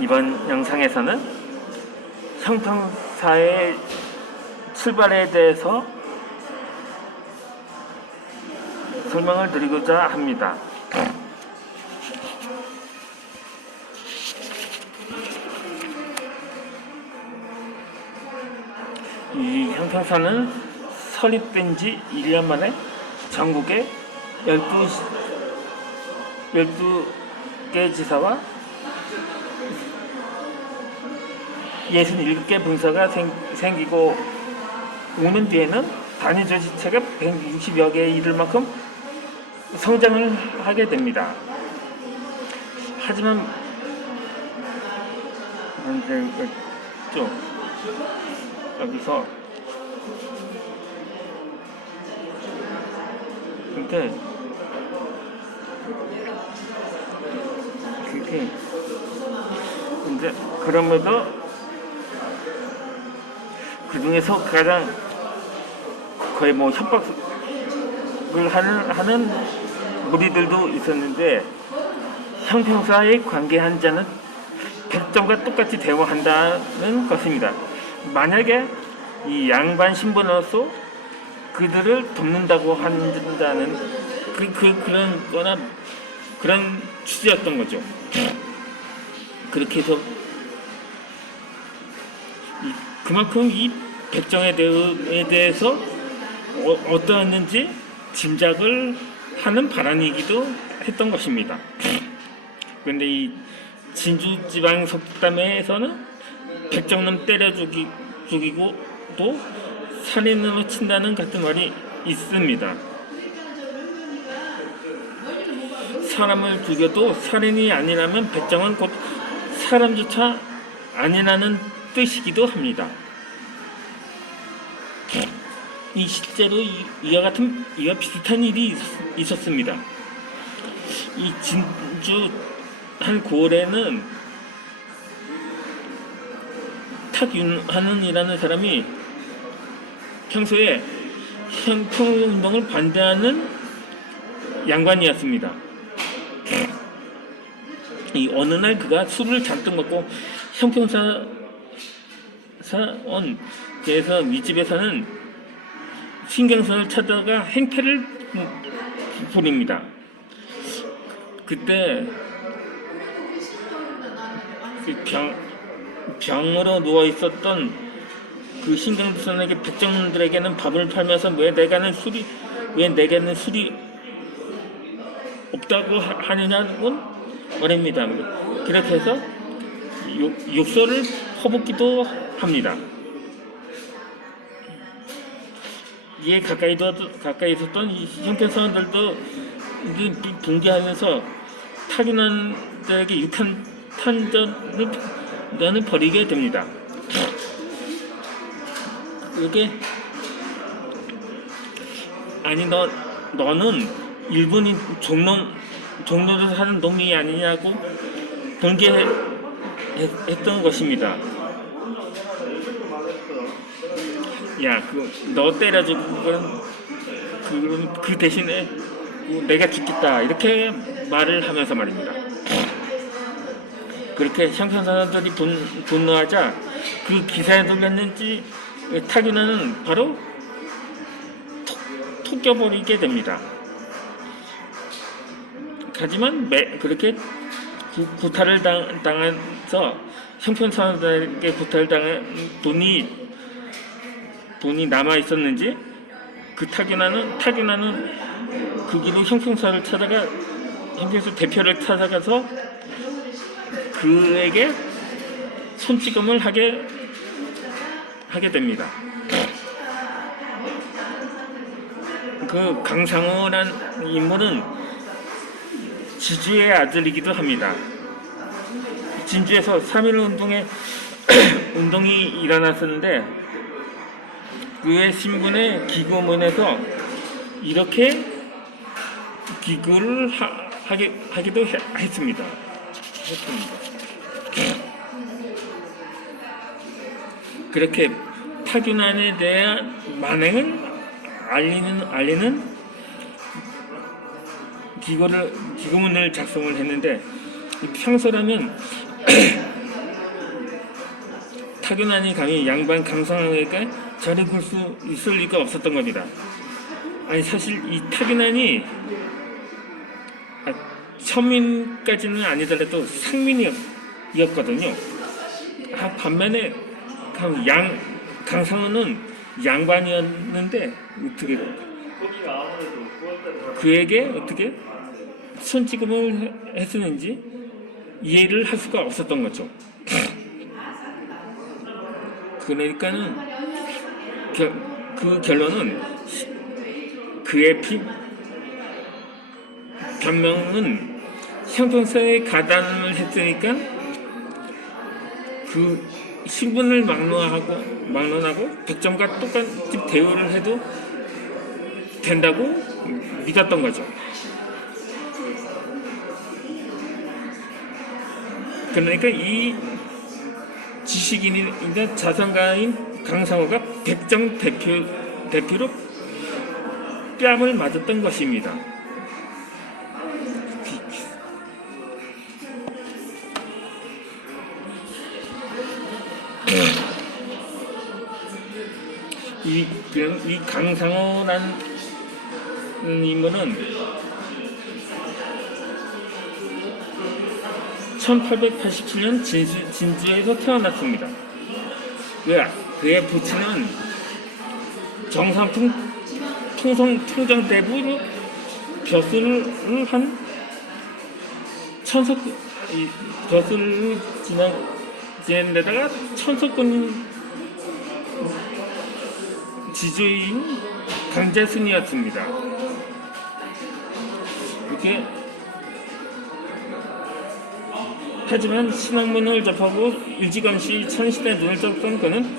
이번 영상에서는 형평사의 출발에 대해서 설명을 드리고자 합니다. 이 형평사는 설립된 지 1년 만에 전국에 12개 지사와 67개 분사가 생기고 5년 뒤에는 단위 조직체가 160여 개에 이를 만큼 성장을 하게 됩니다. 하지만 여기서 근데 그럼에도 그 중에서 가장 거의 협박을 하는 무리들도 있었는데, 형평사의 관계 한자는 백정과 똑같이 대우한다는 것입니다. 만약에 이 양반 신분으로서 그들을 돕는다고 한다는 그런 취지였던 거죠. 그렇게 해서 그만큼 이 백정에 대해서 어떠했는지 짐작을 하는 발언이기도 했던 것입니다. 그런데 이 진주지방 속담에서는 백정놈 때려 죽이고 또 살인으로 친다는 같은 말이 있습니다. 사람을 죽여도 살인이 아니라면 백정은 곧 사람조차 아니라는 뜻이기도 합니다. 이 실제로 이와 비슷한 일이 있었습니다. 이 진주 한 고을에는 탁윤환이라는 사람이 평소에 형평운동을 반대하는 양반이었습니다. 이 어느 날 그가 술을 잔뜩 먹고 형평사원 에서 윗집에 사는 신경선을 찾다가 행패를 부립니다. 그때 병으로 누워 있었던 그 신경선에게 백정들에게는 밥을 팔면서 왜 내게는 술이 없다고 하느냐는 말입니다. 그렇게 해서 욕설을 퍼붓기도 합니다. 이에 가까이 있었던 형평사원들도 붕괴하면서 타균한들에게 육한 탄전을 벌이게 됩니다. 이게 아니 너는 일본인 종로에서 사는 놈이 아니냐고 번개했던 것입니다. 야, 너 때려주고 그 대신에 내가 죽겠다, 이렇게 말을 하면서 말입니다. 그렇게 형평사원들이 분노하자 그 기사에 돌렸는지 타균아는 바로 톡 껴버리게 됩니다. 하지만 그렇게 구타를 당해서 형평사원들에게 구타를 당한 돈이 남아 있었는지 그 타균아는 그 길로 형평사 대표를 찾아가서 그에게 손찌검을 하게 됩니다. 그 강상우란 인물은 지주의 아들이기도 합니다. 진주에서 3.1 운동이 일어났었는데 그의 신분의 기고문에서 이렇게 기구를 하기도 했습니다. 그렇게 타균안에 대한 만행을 알리는 기고문을 작성을 했는데 평소라면 타고나니 감히 양반 강성에게 절에 굴 수 있을 리가 없었던 겁니다. 아니 사실 이 타고나니 서민까지는 아니더라도 상민이었거든요. 반면에 강상우는 양반이었는데 어떻게 그에게 어떻게 손찌검을 했었는지 이해를 할 수가 없었던 거죠. 그러니까는 그 결론은 그의 변명은 형평성에 가담을 했으니까 그 신분을 막론하고 백점과 똑같이 대우를 해도 된다고 믿었던 거죠. 그러니까 이 지식인이나 자선가인 강상우가 백정 대표로 뺨을 맞았던 것입니다. 이 강상우라는 인물은 1887년 진주에서 태어났습니다. 그의 부친은 정삼 통정대부로 벼슬을 한 벼슬을 지낸 데다가 천석군 지주인 강재순이었습니다. 이렇게 하지만 신학문을 접하고 일찌감치 천시대에 눈을 떴던 그는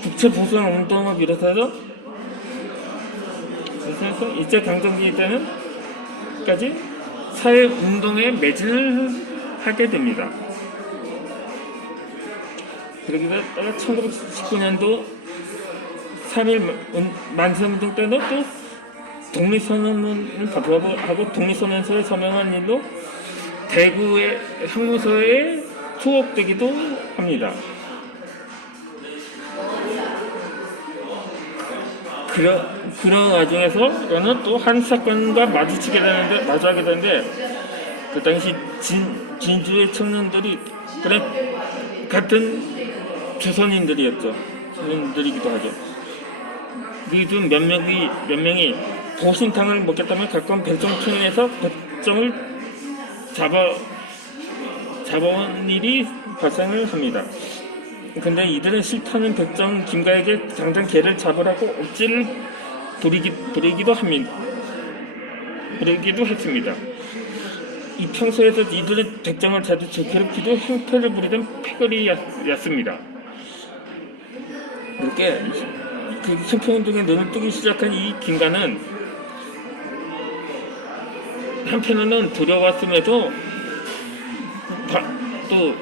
국채보선 운동을 비롯해서 일제강점기 때는까지 사회운동에 매진을 하게 됩니다. 그러기다가 1919년도 3.1 만세운동 때는 또 독립선언을 발표하고 독립선언서에 서명한 일로 대구의 형무소에 투옥되기도 합니다. 그런 와중에서 저는 또 한 사건과 마주하게 되는데 그 당시 진주의 청년들이 같은 조선인들이었죠. 조선인들이기도 하죠. 그중 몇 명이 보신탕을 먹겠다며 가까운 백정촌에서 백정을 잡아온 일이 발생을 합니다. 근데 이들은 싫다는 백정 김가에게 당장 걔를 잡으라고 억지를 부리기도 했습니다. 이 평소에도 이들은 백정을 자주 괴롭히도 행패를 부리던 패거리였습니다. 이렇게 그 형평운동에 눈을 뜨기 시작한 이 김가는 한편으로는 두려웠음에도 또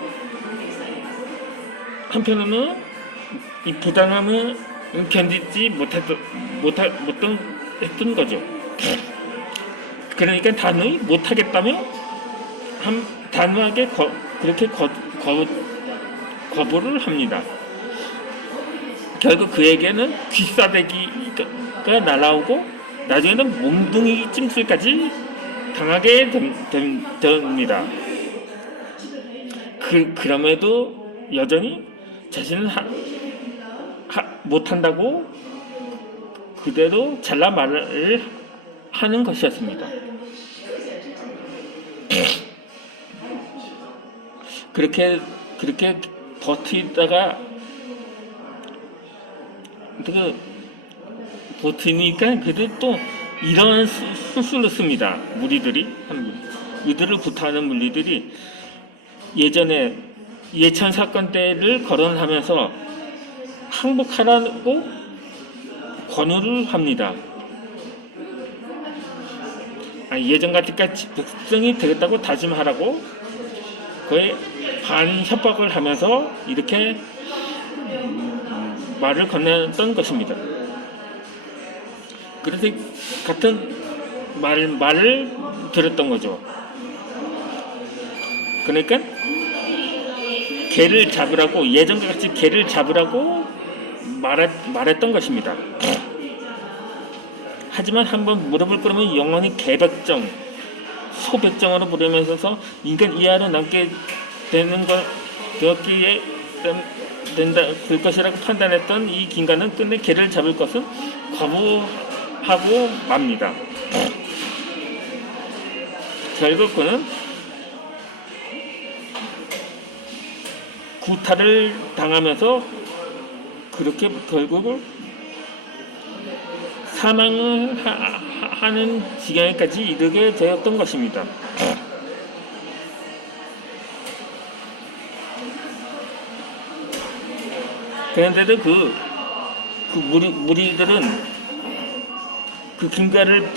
한편으로는 이 부당함을 견디지 못했던 거죠. 그러니까 단호히 못하겠다며 단호하게 그렇게 거부를 합니다. 결국 그에게는 귀싸대기가 날아오고 나중에는 몽둥이 찜질까지 당하게 됩니다. 그럼에도 여전히 자신은 못한다고 그대로 잘라 말을 하는 것이었습니다. 그렇게 버티다가 버티니까 그래도 또 이런 수술을 씁니다. 이들을 구타하는 무리들이 예전에 예천 사건 때를 거론하면서 항복하라고 권유를 합니다. 예전같이 백성이 되겠다고 다짐하라고 그의 반협박을 하면서 이렇게 말을 건넸던 것입니다. 그래서 같은 말을 들었던 거죠. 그러니까 개를 잡으라고, 예전과 같이 개를 잡으라고 말했던 것입니다. 하지만 한번 무릎을 꿇으면 영원히 개백정, 소백정으로 부르면서 인간 이하로 남게 되는 것 되었기에 될 것이라고 판단했던 이 긴가는 끝내 개를 잡을 것은 거부하고 맙니다. 결국 그는 구타를 당하면서 그렇게 결국 사망을 하는 지경에까지 이르게 되었던 것입니다. 그런데도 그 무리들은 그 긴가를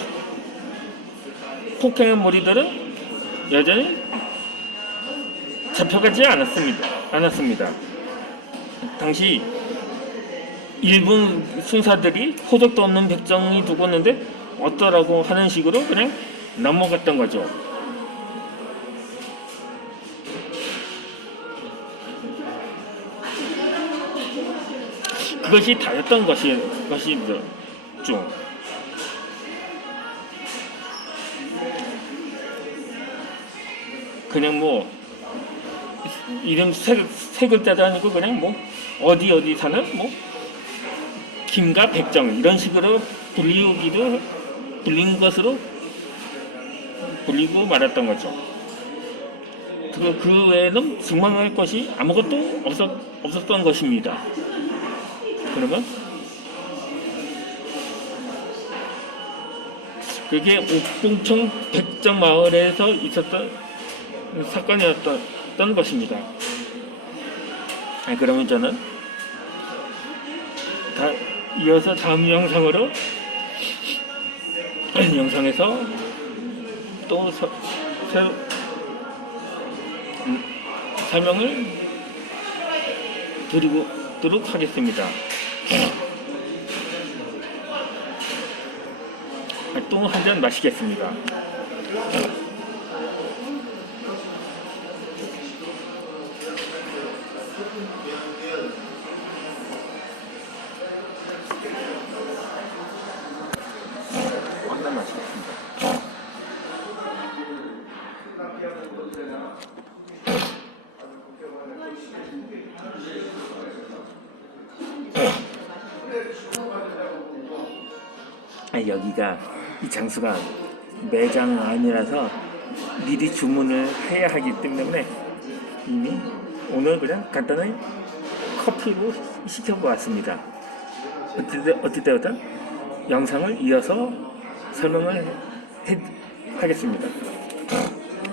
폭행한 무리들은 여전히 잡혀가지 않았습니다. 당시 일본 순사들이 호적도 없는 백정이 죽었는데 어떠라고 하는 식으로 그냥 넘어갔던 거죠. 그것이 다였던 것이죠. 그냥 뭐 이름 세 글자도 아니고 그냥 뭐 어디 사는 뭐 김과 백정 이런 식으로 불린 것으로 불리고 말았던 거죠. 그 외에는 증명할 것이 아무것도 없었던 것입니다. 그러면 그게 옥봉청 백정 마을에서 있었던 사건이었던 것입니다. 그러면 저는 이어서 다음 영상에서 또 설명을 드리도록 하겠습니다. 또 한 잔 마시겠습니다. 한잔 마시겠습니다. 여기가 이 장소가 매장 안이라서 미리 주문을 해야 하기 때문에 이미 오늘 그냥 간단히 커피로 시켜보았습니다. 어찌되었든 영상을 이어서 설명을 하겠습니다.